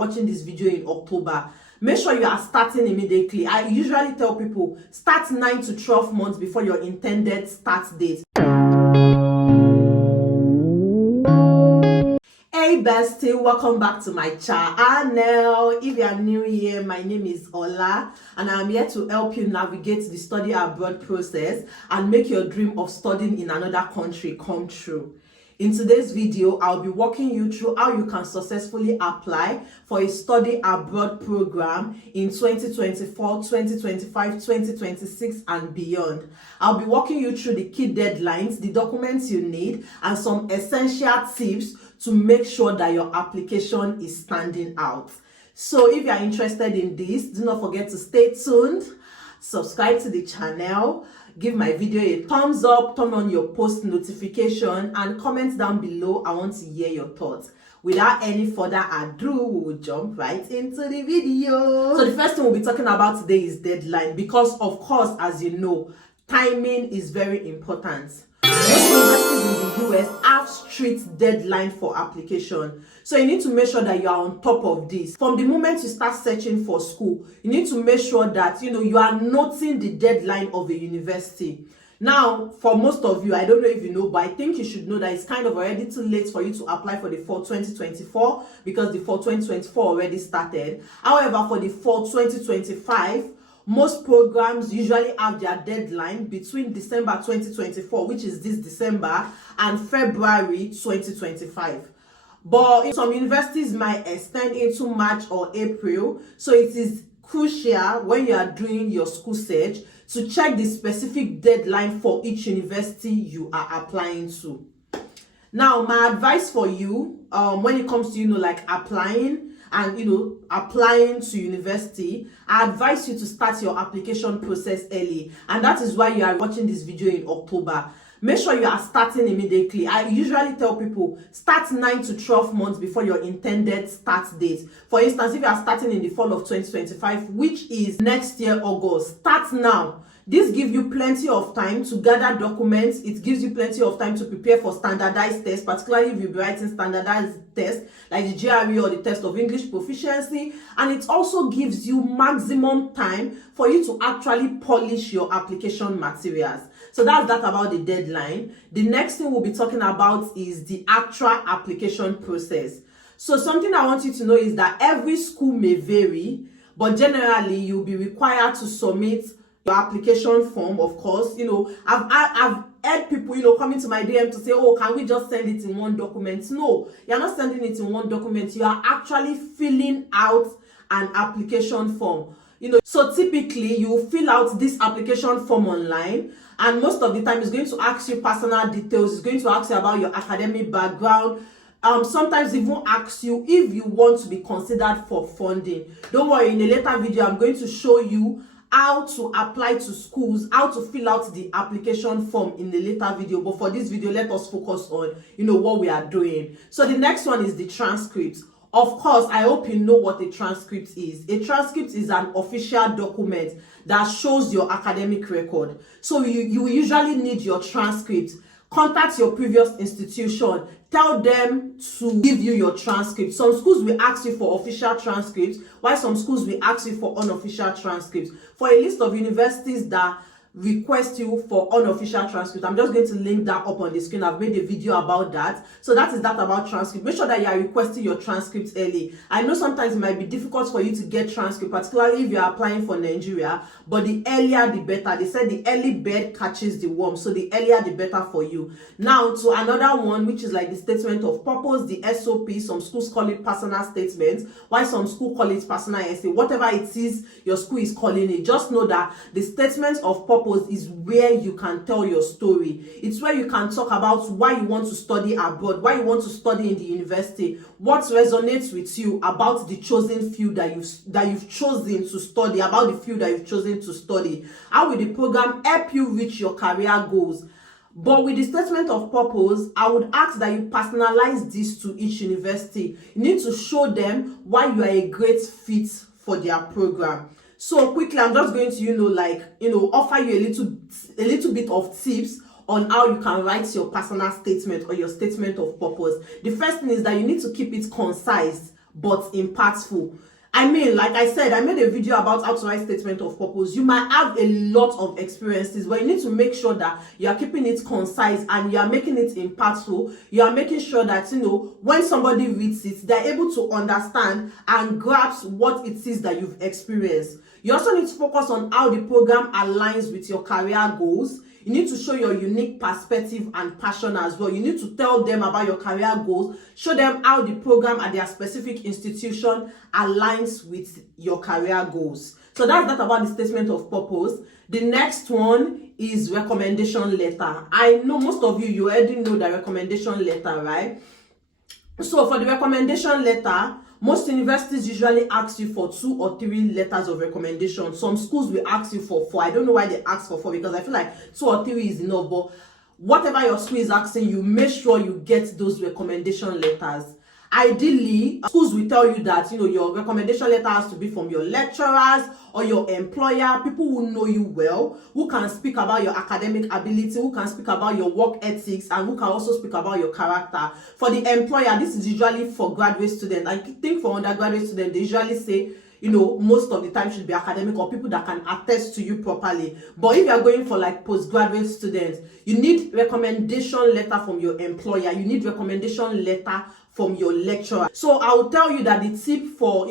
watching this video in October, make sure you are starting immediately. I usually tell people start 9 to 12 months before your intended start date. Hey bestie, welcome back to my channel. If you are new here, my name is Ola and I'm here to help you navigate the study abroad process and make your dream of studying in another country come true. In today's video, I'll be walking you through how you can successfully apply for a study abroad program in 2024, 2025, 2026 and beyond. I'll be walking you through the key deadlines, the documents you need, and some essential tips to make sure that your application is standing out. So if you are interested in this, do not forget to stay tuned, subscribe to the channel, give my video a thumbs up, turn on your post notification, and comment down below. I want to hear your thoughts. Without any further ado, we will jump right into the video. So the first thing we'll be talking about today is deadline, because of course, as you know, timing is very important. Most universities in the US have strict deadline for application. So you need to make sure that you are on top of this. From the moment you start searching for school, you need to make sure that you are noting the deadline of a university. Now, for most of you, I don't know if you know, but I think you should know that it's kind of already too late for you to apply for the fall 2024 because the fall 2024 already started. However, for the fall 2025, most programs usually have their deadline between December 2024, which is this December, and February 2025. But some universities might extend into March or April, so it is crucial when you are doing your school search to check the specific deadline for each university you are applying to. Now, my advice for you when it comes to like applying and applying to university, I advise you to start your application process early, and that is why you are watching this video in October. Make sure you are starting immediately. I usually tell people start 9 to 12 months before your intended start date. For instance, if you are starting in the fall of 2025, which is next year August, start now. This gives you plenty of time to gather documents. It gives you plenty of time to prepare for standardized tests, particularly if you'll be writing standardized tests like the GRE or the test of English proficiency. And it also gives you maximum time for you to actually polish your application materials. So that's that about the deadline. The next thing we'll be talking about is the actual application process. So something I want you to know is that every school may vary, but generally you'll be required to submit your application form. Of course, I've heard people coming to my DM to say, oh, can we just send it in one document? No, you're not sending it in one document. You are actually filling out an application form. So typically you fill out this application form online, and most of the time it's going to ask you personal details. It's going to ask you about your academic background. Sometimes even ask you if you want to be considered for funding. Don't worry, in a later video I'm going to show you how to apply to schools, how to fill out the application form in a later video. But for this video, let us focus on what we are doing. So the next one is the transcript. Of course, I hope you know what a transcript is. A transcript is an official document that shows your academic record. So you usually need your transcript. Contact your previous institution. Tell them to give you your transcript. Some schools will ask you for official transcripts, while some schools will ask you for unofficial transcripts. For a list of universities that request you for unofficial transcript, I'm just going to link that up on the screen. I've made a video about that. So that is that about transcript. Make sure that you are requesting your transcripts early. I know sometimes it might be difficult for you to get transcript, particularly if you are applying for Nigeria, but the earlier the better. They said the early bird catches the worm, so the earlier the better for you. Now to another one, which is like the statement of purpose, the SOP. Some schools call it personal statements, while some schools call it personal essay. Whatever it is your school is calling it, just know that the statement of purpose is where you can tell your story. It's where you can talk about why you want to study abroad, why you want to study in the university, what resonates with you about the chosen field that you've chosen to study, about the field that you've chosen to study. How will the program help you reach your career goals? But with the statement of purpose, I would ask that you personalize this to each university. You need to show them why you are a great fit for their program. So quickly, I'm just going to, offer you a little bit of tips on how you can write your personal statement or your statement of purpose. The first thing is that you need to keep it concise. but impactful. I mean, like I said, I made a video about how to write statement of purpose. You might have a lot of experiences, but you need to make sure that you are keeping it concise and you are making it impactful. You are making sure that, when somebody reads it, they're able to understand and grasp what it is that you've experienced. You also need to focus on how the program aligns with your career goals. You need to show your unique perspective and passion as well. You need to tell them about your career goals, show them how the program at their specific institution aligns with your career goals. So that's that about the statement of purpose. The next one is recommendation letter. I know most of you already know the recommendation letter, right? So for the recommendation letter, most universities usually ask you for 2 or 3 letters of recommendation. Some schools will ask you for 4. I don't know why they ask for 4, because I feel like 2 or 3 is enough. But whatever your school is asking you, make sure you get those recommendation letters. Ideally, schools will tell you that your recommendation letter has to be from your lecturers or your employer, people who know you well, who can speak about your academic ability, who can speak about your work ethics, and who can also speak about your character. For the employer, this is usually for graduate students. I think for undergraduate students, they usually say, most of the time should be academic or people that can attest to you properly. But if you are going for like postgraduate students, you need recommendation letter from your employer. You need recommendation letter from your lecturer. So I will tell you that the tip for,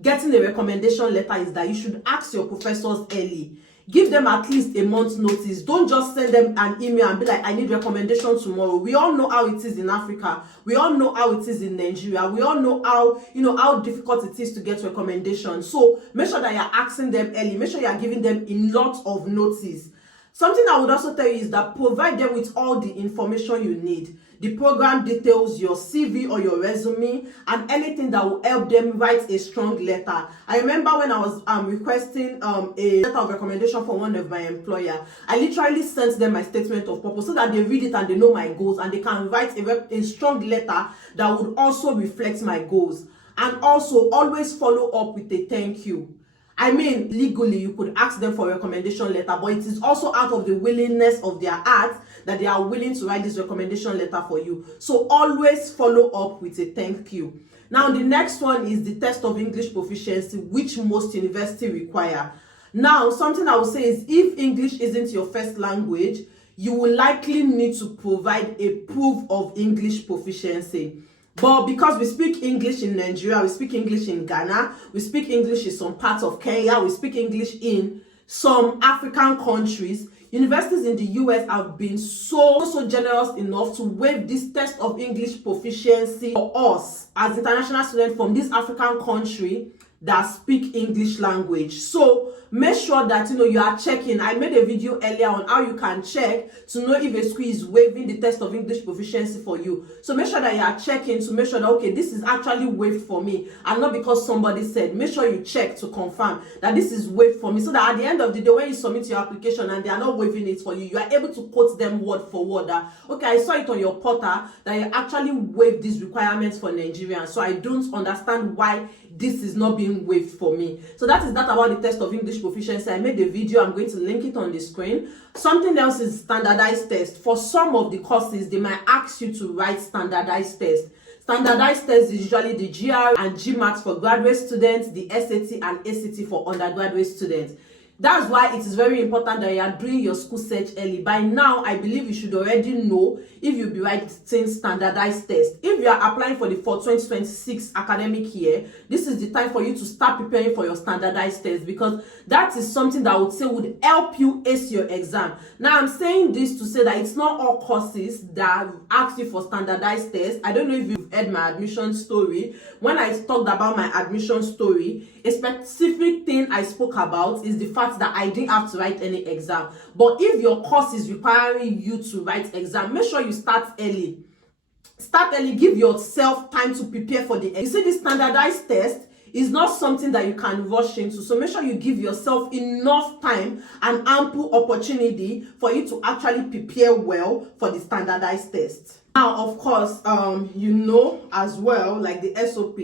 getting a recommendation letter is that you should ask your professors early. Give them at least a month's notice. Don't just send them an email and be like, I need recommendation tomorrow. We all know how it is in Africa. We all know how it is in Nigeria. We all know how, how difficult it is to get recommendations. So make sure that you're asking them early. Make sure you're giving them a lot of notice. Something I would also tell you is that provide them with all the information you need. The program details, your CV or your resume, and anything that will help them write a strong letter. I remember when I was requesting a letter of recommendation from one of my employer, I literally sent them my statement of purpose so that they read it and they know my goals and they can write a strong letter that would also reflect my goals. And also always follow up with a thank you. I mean, legally, you could ask them for a recommendation letter, but it is also out of the willingness of their heart that they are willing to write this recommendation letter for you. So always follow up with a thank you. Now, the next one is the test of English proficiency, which most universities require. Now, something I would say is if English isn't your first language, you will likely need to provide a proof of English proficiency. But because we speak English in Nigeria, we speak English in Ghana, we speak English in some parts of Kenya, we speak English in some African countries, universities in the US have been so generous enough to waive this test of English proficiency for us as international students from this African country that speak English language. So make sure that you are checking. I made a video earlier on how you can check to know if a school is waiving the test of English proficiency for you. So make sure that you are checking to make sure that okay, this is actually waived for me and not because somebody said. Make sure you check to confirm that this is waived for me, so that at the end of the day when you submit your application and they are not waiving it for you, you are able to quote them word for word that okay, I saw it on your portal that you actually waived these requirements for Nigerians, so I don't understand why this is not being waived for me. So that is that about the test of English proficiency. I made a video, I'm going to link it on the screen. Something else is standardized test. For some of the courses, they might ask you to write standardized test. Standardized test is usually the GR and GMAT for graduate students, the SAT and ACT for undergraduate students. That's why it is very important that you are doing your school search early. By now, I believe you should already know if you'll be writing standardized test. If you are applying for the 2026 academic year, this is the time for you to start preparing for your standardized test, because that is something that I would say would help you ace your exam. Now, I'm saying this to say that it's not all courses that ask you for standardized test. I don't know if you've heard my admission story. When I talked about my admission story, a specific thing I spoke about is the fact that I didn't have to write any exam. But if your course is requiring you to write exam, make sure you start early. Start early, give yourself time to prepare for the exam. You see, this standardized test is not something that you can rush into. So make sure you give yourself enough time and ample opportunity for you to actually prepare well for the standardized test. Now, of course, as well, like the SOP,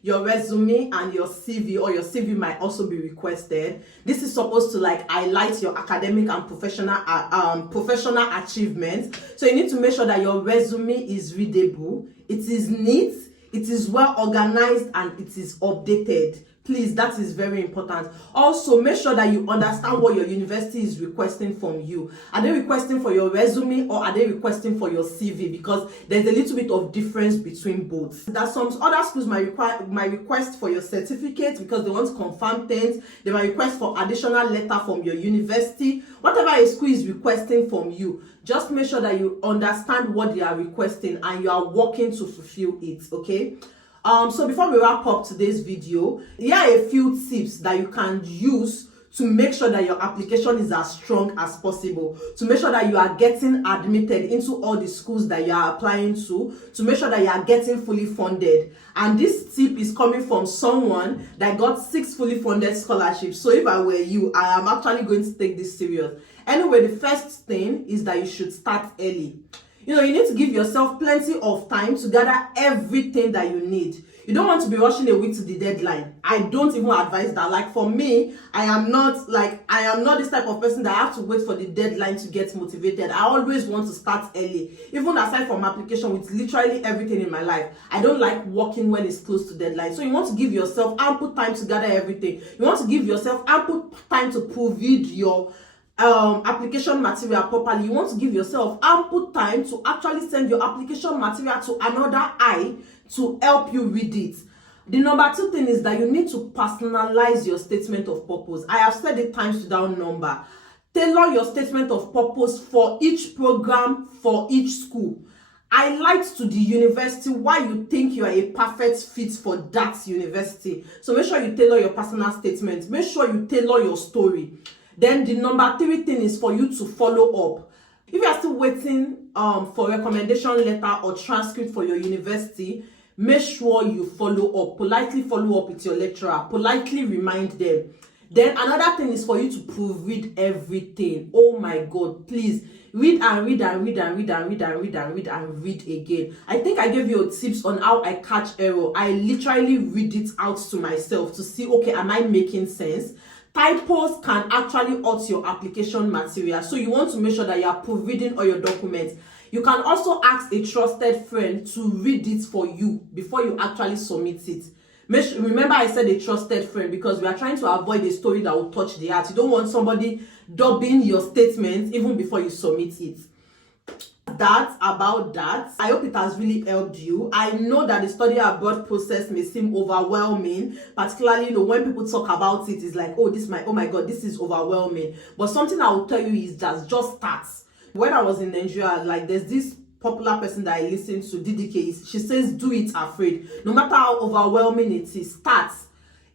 your resume and your CV, or your CV might also be requested. This is supposed to highlight your academic and professional achievements. So you need to make sure that your resume is readable, it is neat, it is well organized, and it is updated. Please, that is very important. Also, make sure that you understand what your university is requesting from you. Are they requesting for your resume, or are they requesting for your CV? Because there's a little bit of difference between both. That some other schools might request for your certificate because they want to confirm things. They might request for additional letter from your university. Whatever a school is requesting from you, just make sure that you understand what they are requesting and you are working to fulfill it, okay? So before we wrap up today's video, here are a few tips that you can use to make sure that your application is as strong as possible, to make sure that you are getting admitted into all the schools that you are applying to make sure that you are getting fully funded. And this tip is coming from someone that got 6 fully funded scholarships. So if I were you, I am actually going to take this serious. Anyway, the first thing is that you should start early. You need to give yourself plenty of time to gather everything that you need. You don't want to be rushing a week to the deadline. I don't even advise that. Like for me, I am not this type of person that I have to wait for the deadline to get motivated. I always want to start early. Even aside from application, with literally everything in my life, I don't like working when it's close to deadline. So you want to give yourself ample time to gather everything. You want to give yourself ample time to proofread your application material properly. You want to give yourself ample time to actually send your application material to another eye to help you read it. The number 2 thing is that you need to personalize your statement of purpose. I have said it times without number. Tailor your statement of purpose for each program, for each school. Highlight to the university why you think you are a perfect fit for that university. So make sure you tailor your personal statement. Make sure you tailor your story. Then the number 3 thing is for you to follow up. If you are still waiting for recommendation letter or transcript for your university, make sure you follow up. Politely follow up with your lecturer. Politely remind them. Then another thing is for you to proofread everything. Oh my God, please read and read and read and read and read and read and read and read again. I think I gave you tips on how I catch error. I literally read it out to myself to see, okay, am I making sense? Typos can actually hurt your application material, so you want to make sure that you are proofreading all your documents. You can also ask a trusted friend to read it for you before you actually submit it. Remember I said a trusted friend because we are trying to avoid a story that will touch the heart. You don't want somebody dubbing your statement even before you submit it. That's about that. I hope it has really helped you. I know that the study abroad process may seem overwhelming, particularly when people talk about it, it's like, oh my God, this is overwhelming. But something I will tell you is just start. When I was in Nigeria, there's this popular person that I listen to, DDK, she says, do it afraid. No matter how overwhelming it is, start.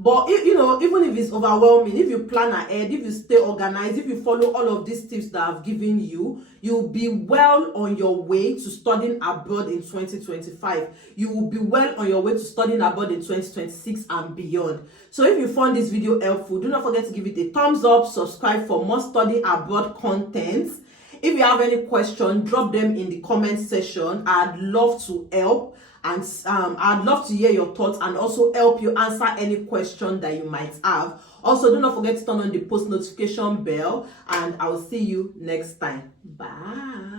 But even if it's overwhelming, if you plan ahead, if you stay organized, if you follow all of these tips that I've given you, you'll be well on your way to studying abroad in 2025. You will be well on your way to studying abroad in 2026 and beyond. So if you found this video helpful, do not forget to give it a thumbs up, subscribe for more study abroad content. If you have any questions, drop them in the comment section. I'd love to help. And I'd love to hear your thoughts and also help you answer any question that you might have. Also, do not forget to turn on the post notification bell, and I will see you next time. Bye.